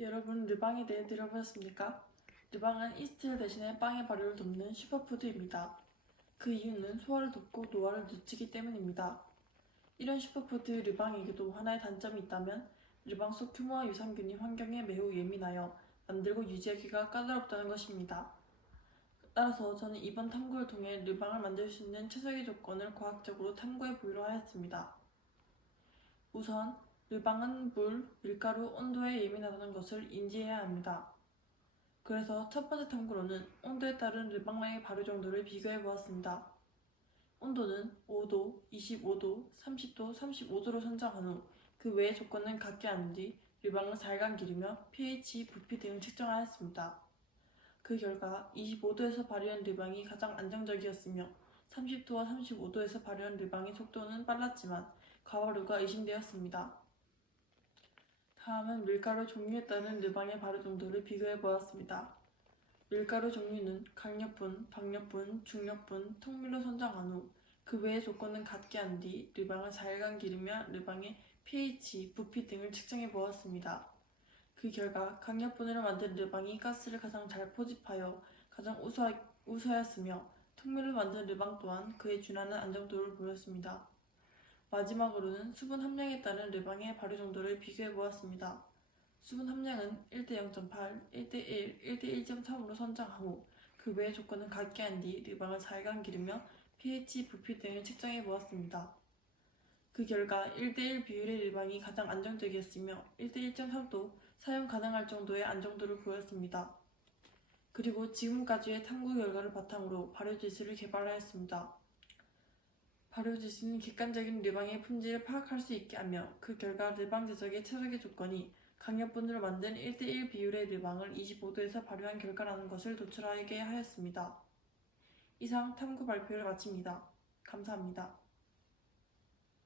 여러분 르방에 대해 들어보셨습니까? 르방은 이스트를 대신해 빵의 발효를 돕는 슈퍼푸드입니다. 그 이유는 소화를 돕고 노화를 늦추기 때문입니다. 이런 슈퍼푸드 르방에게도 하나의 단점이 있다면 르방 속 규모와 유산균이 환경에 매우 예민하여 만들고 유지하기가 까다롭다는 것입니다. 따라서 저는 이번 탐구를 통해 르방을 만들 수 있는 최적의 조건을 과학적으로 탐구해 보기로 하였습니다. 우선 르방은 물, 밀가루, 온도에 예민하다는 것을 인지해야 합니다. 그래서 첫 번째 탐구로는 온도에 따른 르방망의 발효 정도를 비교해 보았습니다. 온도는 5도, 25도, 30도, 35도로 선정한 후 그 외의 조건은 갖게 하는 뒤 르방을 살간 기르며 pH, 부피 등을 측정하였습니다. 그 결과 25도에서 발효한 르방이 가장 안정적이었으며 30도와 35도에서 발효한 르방의 속도는 빨랐지만 과발효가 의심되었습니다. 다음은 밀가루 종류에 따른 르방의 발효 정도를 비교해 보았습니다. 밀가루 종류는 강력분, 박력분, 중력분, 통밀로 선정한 후 그 외의 조건은 갖게 한 뒤 르방을 4일간 기르며 르방의 pH, 부피 등을 측정해 보았습니다. 그 결과 강력분으로 만든 르방이 가스를 가장 잘 포집하여 가장 우수하, 우수하였으며 통밀로 만든 르방 또한 그에 준하는 안정도를 보였습니다. 마지막으로는 수분 함량에 따른 르방의 발효 정도를 비교해 보았습니다. 수분 함량은 1대 0.8, 1대 1, 1대 1.3으로 선정하고 그 외의 조건은 갖게 한 뒤 르방을 4일간 기르며 pH, 부피 등을 측정해 보았습니다. 그 결과 1대1 비율의 르방이 가장 안정적이었으며 1대 1.3도 사용 가능할 정도의 안정도를 보였습니다. 그리고 지금까지의 탐구 결과를 바탕으로 발효 지수를 개발하였습니다. 발효지수는 객관적인 르방의 품질을 파악할 수 있게 하며 그 결과 르방 제작의 최적의 조건이 강력분으로 만든 1대1 비율의 르방을 25도에서 발효한 결과라는 것을 도출하게 하였습니다. 이상 탐구 발표를 마칩니다. 감사합니다.